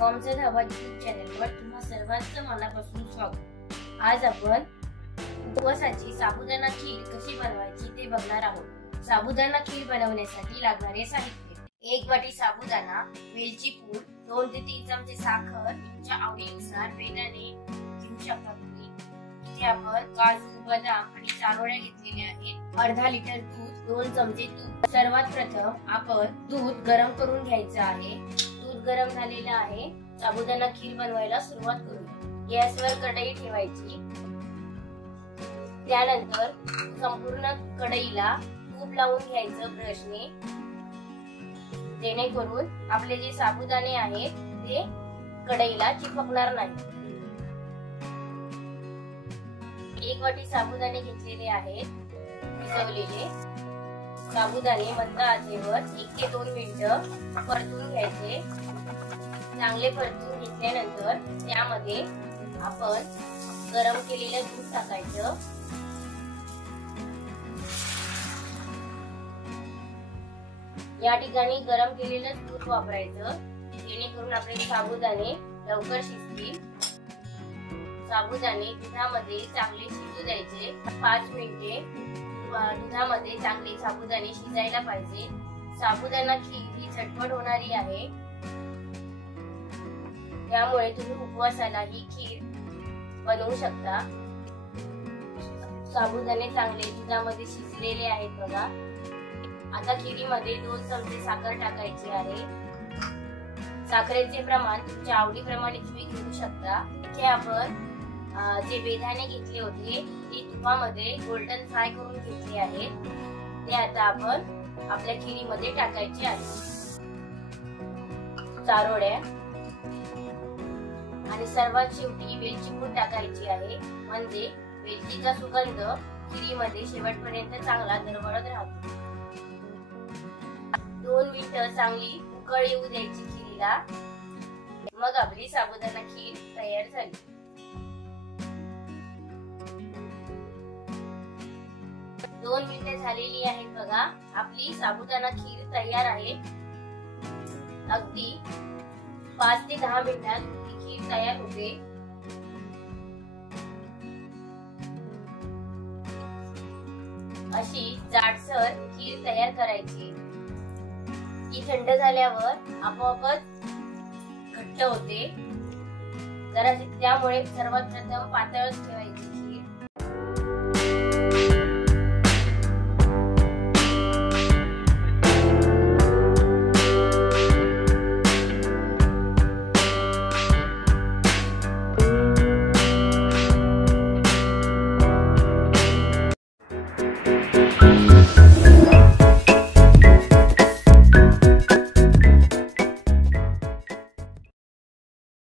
मॉमचा धाबा YouTube चॅनलवर तुम्हा सर्वांचं मनापासून स्वागत। आज आपण उपवासाची साबुदाणा खीर कशी बनवायची ते बघणार आहोत। साबुदाणा खीर बनवण्यासाठी लागणारे साहित्य: 1 वाटी साबुदाणा, वेलची पूड, 2 ते 3 चमचे साखर, तुमच्या आवडीनुसार बेदाणे घेऊ शकता तुम्ही। इथे आपण काजू, बदाम आणि चारोळ्या घेतलेल्या आहेत। अर्धा लिटर दूध, 2 चमचे तूप। सर्वात प्रथम आपण दूध गरम करून घ्यायचं आहे। दूध गरम झालेलं आहे। साबुदाणा खीर बनवायला सुरुवात करू। गॅसवर कढई ठेवायची। त्यानंतर संपूर्ण कढईला तूप लावून घ्यायचं ब्रशने, जेणेकरून आपले जे साबुदाणे आहेत ते कढईला चिपकणार नाही। 1 वाटी साबुदाणे घेतलेले आहेत भिजवलेले। साबुदाणे मंद आचेवर 1 ते 2 मिनिटं परतून घ्यायचे। चांगले परतून घेतल्यानंतर त्यामध्ये आपण गरम केलेलं दूध टाकायचं। या ठिकाणी गरम केलेलं दूध वापरायचं, जेणेकरून आपले साबुदाणे लवकर शिजतील। साबुदाणे दुधामध्ये चांगले शिजू द्यायचे। 5 मिनिटे दुधामध्ये चांगले साबुदाणे शिजायला पाहिजे। साबुदाणा खीर ही झटपट होणारी आहे, त्यामुळे तुम्ही उपवासाला ही खीर बनवू शकता। साबुदाणे चांगले दुधामध्ये शिजलेले आहेत बघा। आता खिरीमध्ये 2 चमचे साखर टाकायची आहे। साखरेचे प्रमाण तुमच्या आवडीप्रमाणे तुम्ही घेऊ शकता। इथे आपण जे बेदाणे घेतले होते ते तुपामध्ये गोल्डन फ्राय करून घेतले आहेत, ते आता आपण आपल्या खिरीमध्ये टाकायचे आहेत। चारोळ्या आणि सर्वात शेवटी वेलची पूड टाकायची आहे, म्हणजे वेलचीचा सुगंध खिरीमध्ये शेवटपर्यंत चांगला दरवळत राहतो। 2 मिनिटं चांगली उकळ येऊ द्यायची खिरीला, मग आपली साबुदाणा खीर तयार झाली। 2 मिनिटे झालेली आहेत बघा। आपली साबुदाणा खीर तयार आहे। अगदी 5 ते 10 मिनिटात ही खीर तयार होते। अशी जाडसर खीर तयार करायची। ती थंड झाल्यावर आपोआपच घट्ट होते जरा, त्यामुळे सर्वात प्रथम पातळच ठेवायची खीर।